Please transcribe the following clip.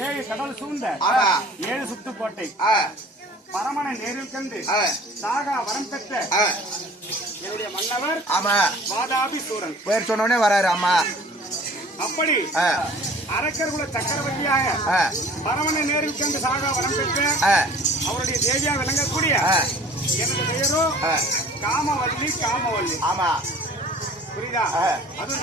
ஏழு கடல் சூழ்ந்த ஏழு சுத்துக்கோட்டை பரமனை நேரில் கண்டு சாகா வரம் பெற்ற என்னுடைய மன்னவர் வாதாபி சூரன் பேர் சொன்னோடனே வராரு. அம்மா அப்படி அரக்கர்குல சக்கரவர்த்தியாக பரமனை நேரில் கண்டு சாகா வரம் பெற்ற அவருடைய தேவியா விளங்கக்கூடிய எனது பெயரோ காமவல்லி. காமவல்லி ஆமா புரியுதா? அதுவும்